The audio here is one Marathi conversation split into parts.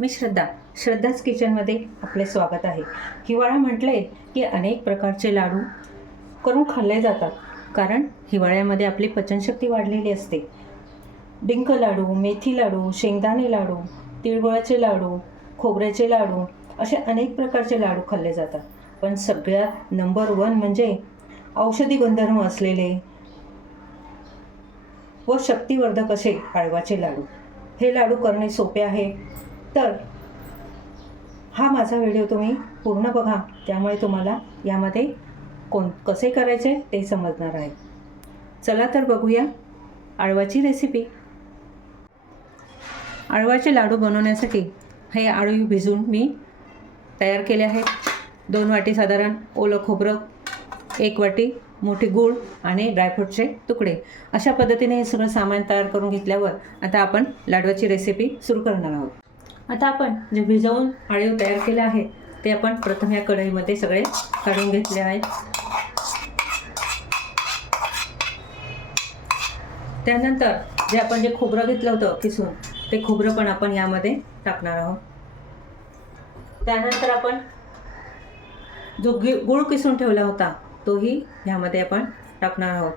मी श्रद्धा श्रद्धाच किचनमध्ये आपले स्वागत आहे. हिवाळा म्हटले की अनेक प्रकारचे लाडू करून खाल्ले जातात कारण हिवाळ्यामध्ये आपली पचनशक्ती वाढलेली असते. डिंक लाडू मेथी लाडू शेंगदाणे लाडू तिळगुळाचे लाडू खोबऱ्याचे लाडू असे अनेक प्रकारचे लाडू खाल्ले जातात. पण सगळ्यात नंबर वन म्हणजे औषधी गुणधर्म असलेले व शक्तिवर्धक असे आळवाचे लाडू. हे लाडू करणे सोपे आहे तर हा माझा व्हिडिओ तुम्ही पूर्ण बघा. त्यामुळे तुम्हाला यामध्ये कोण कसे करायचे ते समजणार आहे. चला तर बघूया आळवाची रेसिपी आळवाचे लाडू बनवण्यासाठी हे आळू भिजवून मी तयार केले आहेत. दोन वाटी साधारण ओलं खोबरं एक वाटी मोठी गूळ आणि ड्रायफ्रूटचे तुकडे. अशा पद्धतीने हे सगळं सामान तयार करून घेतल्यावर आता आपण लाडवाची रेसिपी सुरू करणार आहोत. आता आपण जे भिजवून आळीव तयार केले आहे ते आपण प्रथम या कढईमध्ये सगळे काढून घेतले आहेत. त्यानंतर जे आपण जे खोबरं घेतलं होतं किसून ते खोबरं पण आपण यामध्ये टाकणार आहोत. त्यानंतर आपण जो गि गुळ किसून ठेवला होता तोही ह्यामध्ये आपण टाकणार आहोत.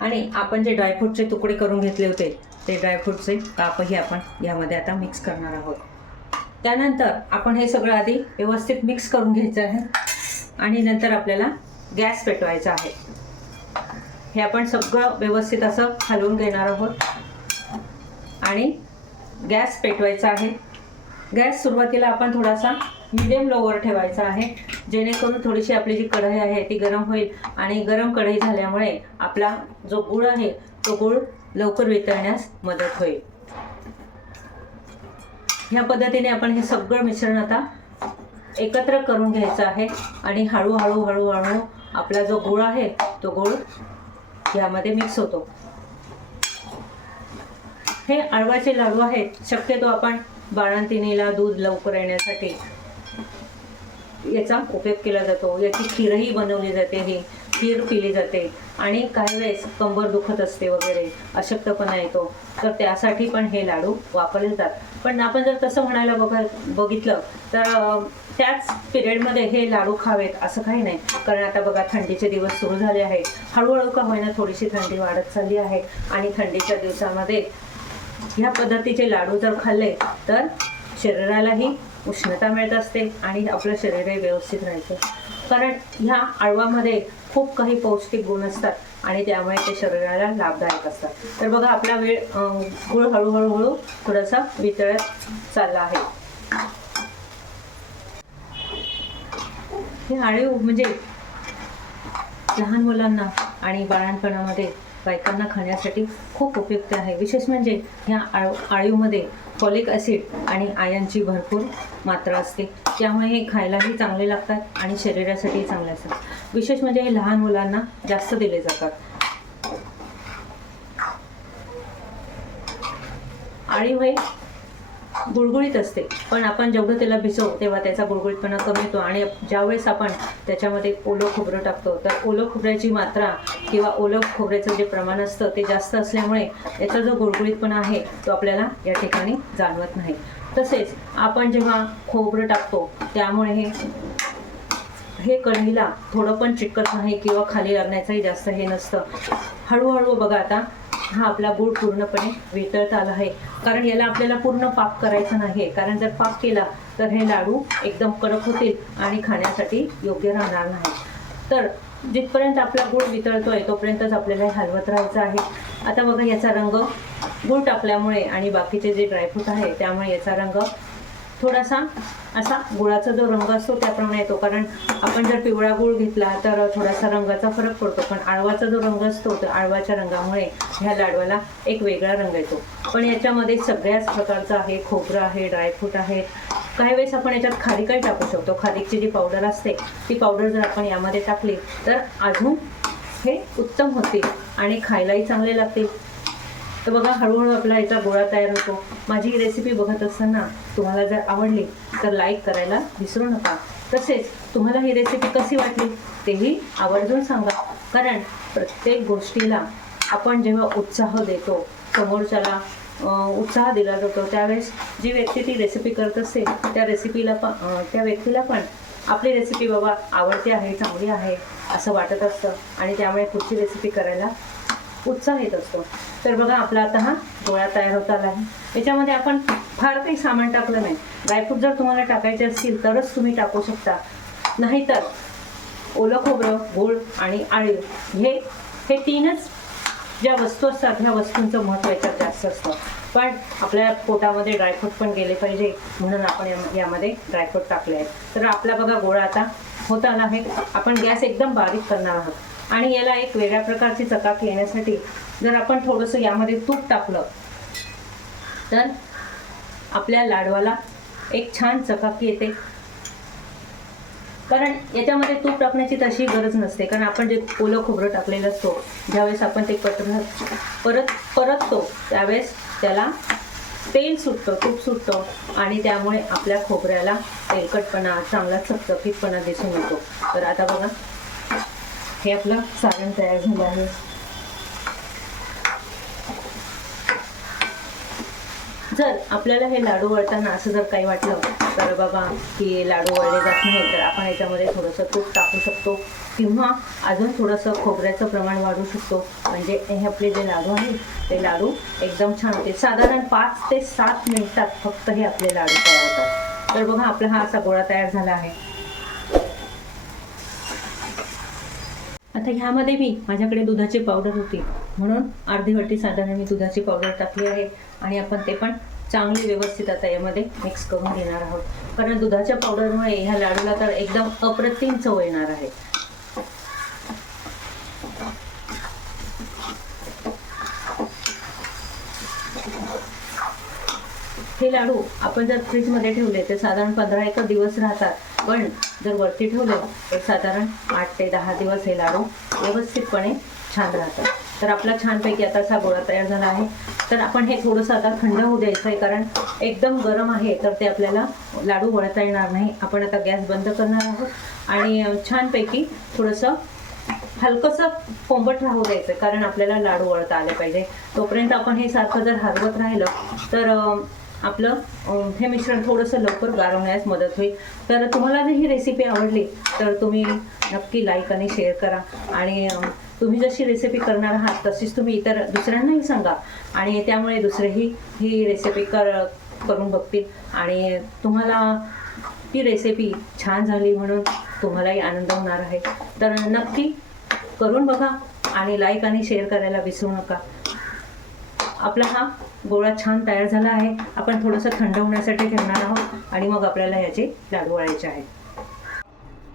आणि आपण जे ड्रायफ्रूटचे तुकडे करून घेतले होते ते ड्रायफ्रूटचे कापही आपण यामध्ये आता मिक्स करणार आहोत. त्यानंतर आपण हे सगळं आधी व्यवस्थित मिक्स करून घ्यायचं आहे आणि नंतर आपल्याला गॅस पेटवायचा आहे. हे आपण सगळं व्यवस्थित असं हलवून घेणार आहोत. आणि गॅस पेटवायचा आहे. गॅस सुरुवातीला आपण थोडासा मिडियम लोवर ठेवायचा आहे. जेणेकरून थोडीशी आपली जी कढई आहे ती गरम होईल आणि गरम कढई झाल्यामुळे आपला जो गुळ आहे तो गुळ लवकर वितळण्यास मदत होईल. ह्या पद्धतीने आपण हे सगळं मिश्रण आता एकत्र करून घ्यायचं आहे आणि हळूहळू हळूहळू आपला जो गुळ आहे तो गुळ यामध्ये मिक्स होतो. हे अळवाचे लाडू आहेत. शक्यतो आपण बाळंतिणीला दूध लवकर येण्यासाठी याचा उपयोग केला जातो. याची खीरही बनवली जाते ही. खीर पिली जाते. आणि काही वेळेस कंबर दुखत असते वगैरे अशक्तपणा येतो. तर त्यासाठी पण हे लाडू वापरले जातात. पण आपण जर तसं म्हणायला बघा बघितलं तर त्याच पिरियडमध्ये हे लाडू खावेत असं काही नाही. कारण आता बघा थंडीचे दिवस सुरू झाले आहेत. हळूहळू का होईना थोडीशी थंडी वाढत चालली आहे. आणि थंडीच्या दिवसामध्ये ह्या पद्धतीचे लाडू जर खाल्ले तर शरीरालाही उष्णता मिळत असते आणि आपलं शरीरही व्यवस्थित राहायचं कारण ह्या आळवामध्ये खूप काही पौष्टिक गुण असतात आणि त्यामुळे ते शरीराला लाभदायक असतात. तर बघा आपला वेळ गुळ हळूहळू हळू थोडासा वितळत चालला आहे. हे आळीव म्हणजे लहान मुलांना आणि बाळांपणामध्ये बायकांना खाण्यासाठी खूप उपयुक्त आहे. विशेष म्हणजे ह्या आळ आळीवमध्ये फॉलिक ॲसिड आणि आयनची भरपूर मात्रा असते. त्यामुळे हे खायलाही चांगले लागतात आणि शरीरासाठीही चांगले असतात. विशेष म्हणजे हे लहान मुलांना जास्त दिले जातात. आणि हे गुळगुळीत असते. पण आपण जेवढं त्याला भिजवू तेव्हा त्याचा गुळगुळीतपणा कमी येतो आणि ज्यावेळेस आपण त्याच्यामध्ये ओलं खोबरं टाकतो तर ओलं खोबऱ्याची मात्रा किंवा ओलं खोबऱ्याचं जे प्रमाण असतं ते जास्त असल्यामुळे याचा जो गुळगुळीतपणा आहे तो आपल्याला या ठिकाणी जाणवत नाही. तसेच आपण जेव्हा खोबरं टाकतो त्यामुळे हे हे कढईला थोडं पण चिटकत नाही किंवा खाली लागण्याचंही जास्त हे नसतं. हळूहळू बघा आता हा आपला गूळ पूर्णपणे वितळता आला आहे. कारण याला आपल्याला पूर्ण पाक करायचा नाही. कारण जर पाक केला तर हे लाडू एकदम कडक होतील आणि खाण्यासाठी योग्य राहणार नाही. तर जिथपर्यंत आपला गूळ वितळतोय तोपर्यंतच आपल्याला हे हलवत राहायचं आहे. आता बघा याचा रंग गुळ टाकल्यामुळे आणि बाकीचे जे ड्रायफ्रूट आहे त्यामुळे याचा रंग थोडासा असा गुळाचा जो रंग असतो त्याप्रमाणे येतो. कारण आपण जर पिवळा गुळ घेतला तर थोडासा रंगाचा फरक पडतो. पण आळवाचा जो रंग असतो तर आळवाच्या रंगामुळे ह्या लाडवाला एक वेगळा रंग येतो. पण याच्यामध्ये सगळ्याच प्रकारचं आहे. खोबरं आहे ड्रायफ्रूट आहे. काही वेळेस आपण याच्यात खारीकही टाकू शकतो. खारीकची जी पावडर असते ती पावडर जर आपण यामध्ये टाकली तर अजून हे उत्तम होतील आणि खायलाही चांगले लागतील तर बघा हळूहळू आपला याचा गोळा तयार होतो. माझी ही रेसिपी बघत असताना तुम्हाला जर आवडली तर लाईक करायला विसरू नका. तसेच तुम्हाला ही रेसिपी कशी वाटली तेही आवर्जून सांगा. कारण प्रत्येक गोष्टीला आपण जेव्हा उत्साह देतो समोरच्याला उत्साह दिला जातो त्यावेळेस जी व्यक्ती ती रेसिपी करत असते त्या रेसिपीला पण त्या व्यक्तीला पण आपली रेसिपी बाबा आवडते आहे चांगली आहे असं वाटत असतं. आणि त्यामुळे पुढची रेसिपी करायला उत्साह येत असतो. तर बघा आपला आता हा गोळा तयार होत आला आहे. याच्यामध्ये आपण फार काही सामान टाकलं नाही. ड्रायफ्रूट जर तुम्हाला टाकायचे असतील तरच तुम्ही टाकू शकता. नाहीतर ओलं खोबरं गूळ आणि आळीव हे हे तीनच ज्या वस्तू असतात ह्या वस्तूंचं महत्त्व याच्यात जास्त असतं. पण आपल्या पोटामध्ये ड्रायफ्रूट पण गेले पाहिजे म्हणून आपण या- यामध्ये ड्रायफ्रूट टाकले आहेत. तर आपला बघा गोळा आता होत आला आहे. आपण गॅस एकदम बारीक करणार आहोत. आणि याला एक वेगळ्या प्रकारची चकाक येण्यासाठी जर आपण थोडंसं यामध्ये तूप टाकलं तर आपल्या लाडवाला एक छान चकाकी येते. कारण याच्यामध्ये तूप टाकण्याची तशी गरज नसते. कारण आपण जे ओलं खोबरं टाकलेलं असतो ज्यावेळेस आपण ते पत्र परत परततो त्यावेळेस त्याला तेल सुटतं तूप सुटतं आणि त्यामुळे आपल्या खोबऱ्याला तेलकटपणा चांगला चकचकीतपणा दिसून येतो. तर आता बघा हे आपलं सारण तयार झालं आहे. जर आपल्याला हे लाडू वळताना असं जर काही वाटलं तर बाबा की लाडू वळले जात नाही तर आपण याच्यामध्ये थोडंसं तूप टाकू शकतो किंवा अजून थोडंसं खोबऱ्याचं प्रमाण वाढू शकतो. म्हणजे हे आपले जे लाडू आहेत ते लाडू एकदम छान होते. साधारण पाच ते सात मिनिटात फक्त हे आपले लाडू तयार होतात. तर बघा आपला हा असा गोळा तयार झाला आहे. आता ह्यामध्ये मी माझ्याकडे दुधाची पावडर होती. म्हणून अर्धी वाटी साधारण मी दुधाची पावडर टाकली आहे. आणि आपण ते पण चांगली व्यवस्थित आता यामध्ये मिक्स करून घेणार आहोत. कारण दुधाच्या पावडरमुळे ह्या लाडूला तर एकदम अप्रतिम चव येणार आहे. हे लाडू आपण जर फ्रीजमध्ये ठेवले तर साधारण पंधरा एक दिवस राहतात. पण जर वरती ठेवले तर साधारण आठ ते दहा दिवस हे लाडू व्यवस्थितपणे छान राहतात. तर आपला छानपैकी आता असा गोळा तयार झाला आहे. तर आपण हे थोडंसं आता थंड होऊ द्यायचं आहे कारण एकदम गरम आहे तर ते आपल्याला लाडू वळता येणार नाही. आपण आता गॅस बंद करणार आहोत आणि छानपैकी थोडंसं हलकंसं कोंबट राहू द्यायचं कारण आपल्याला लाडू वळता आले पाहिजे. तोपर्यंत आपण हे सारखं जर हरवत राहिलं तर आपलं हे मिश्रण थोडंसं लवकर गारवण्यास मदत होईल. तर तुम्हाला जर ही रेसिपी आवडली तर तुम्ही नक्की लाईक आणि शेअर करा. आणि तुम्ही जशी रेसिपी करणार आहात तशीच तुम्ही इतर दुसऱ्यांनाही सांगा. आणि त्यामुळे दुसरेही ही रेसिपी कर करून बघतील. आणि तुम्हाला ती रेसिपी छान झाली म्हणून तुम्हालाही आनंद होणार आहे. तर नक्की करून बघा आणि लाईक आणि शेअर करायला विसरू नका. आपला हा गोळा छान तयार झाला आहे. आपण थोडंसं थंड होण्यासाठी ठेवणार आहोत आणि मग आपल्याला याचे लाडू वळायचे आहेत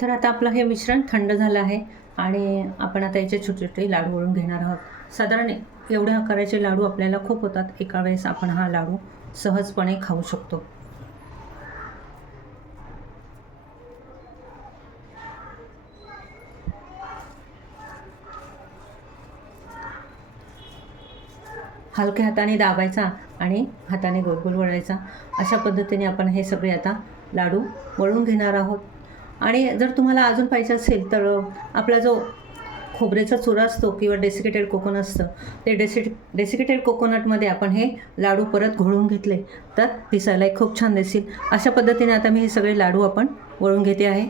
तर आता आपलं हे मिश्रण थंड झालं आहे आणि आपण आता याचे छोटे छोटे लाडू वळून घेणार आहोत. साधारण एवढ्या आकाराचे लाडू आपल्याला खूप होतात. एका वेळेस आपण हा लाडू सहजपणे खाऊ शकतो. हलक्या हाताने दाबायचा आणि हाताने गोल गोल वळायचा. अशा पद्धतीने आपण हे सगळे आता लाडू वळून घेणार आहोत. आणि जर तुम्हाला अजून पाहिजे असेल तर आपला जो खोबऱ्याचा चुरा असतो किंवा डेसिकेटेड कोकोन असतं ते डेसि डेसिकेटेड कोकोनटमध्ये आपण हे लाडू परत घोळून घेतले तर दिसायलाही खूप छान दिसतील. अशा पद्धतीने आता मी हे सगळे लाडू आपण वळून घेते आहे.